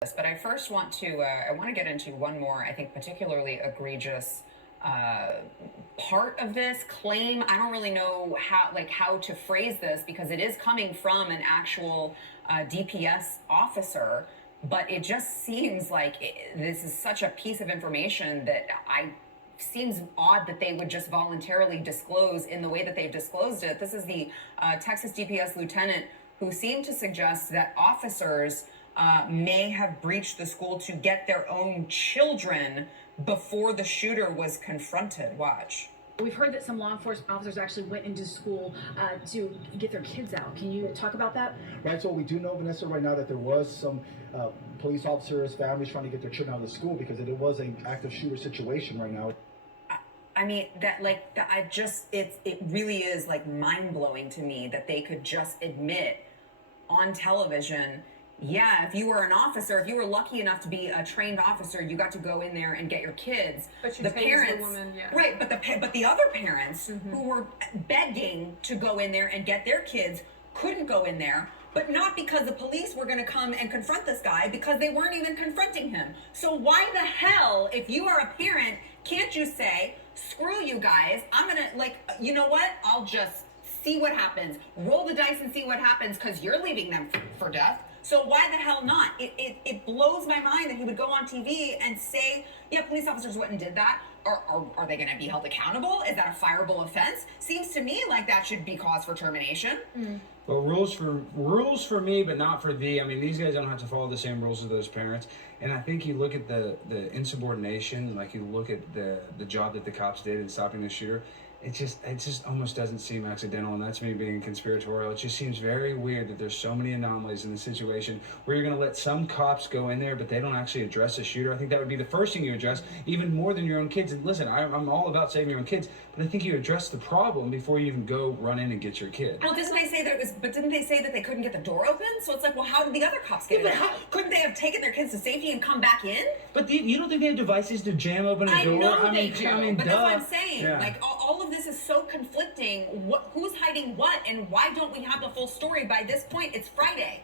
But I first want to get into one more, I think, particularly egregious part of this claim. I don't really know how to phrase this because it is coming from an actual DPS officer, but it just seems like this is such a piece of information that seems odd that they would just voluntarily disclose in the way that they've disclosed it. This is the Texas DPS lieutenant who seemed to suggest that officers may have breached the school to get their own children before the shooter was confronted. Watch. We've heard that some law enforcement officers actually went into school to get their kids out. Can you talk about that? Right, so we do know, Vanessa, right now that there was some police officers, families trying to get their children out of the school because it was an active shooter situation right now. I mean, it really is like mind-blowing to me that they could just admit on television, yeah, if you were an officer, if you were lucky enough to be a trained officer, you got to go in there and get your kids. But you the tased parents, the woman, yeah. Right, but the other parents who were begging to go in there and get their kids couldn't go in there, but not because the police were going to come and confront this guy, because they weren't even confronting him. So why the hell, if you are a parent, can't you say, screw you guys, I'm going to, you know what, I'll just see what happens. Roll the dice and see what happens, because you're leaving them for death. So why the hell not? It blows my mind that he would go on TV and say, yeah, police officers went and did that. Are they going to be held accountable? Is that a fireable offense? Seems to me like that should be cause for termination. Well, rules for me, but not for thee. I mean, these guys don't have to follow the same rules as those parents. And I think you look at the insubordination, like you look at the job that the cops did in stopping the shooter. It just almost doesn't seem accidental, and that's me being conspiratorial. It just seems very weird that there's so many anomalies in the situation where you're going to let some cops go in there, but they don't actually address a shooter. I think that would be the first thing you address, even more than your own kids. And listen, I'm all about saving your own kids, but I think you address the problem before you even go run in and get your kid. Well, didn't they say that they couldn't get the door open? So it's like, well, how did the other cops get in? Couldn't they have taken their kids to safety and come back in? But you don't think they have devices to jam open a door? I know they do, but that's what I'm saying. Yeah. Like, all of this is so conflicting. Who's hiding what, and why don't we have the full story by this point? It's Friday.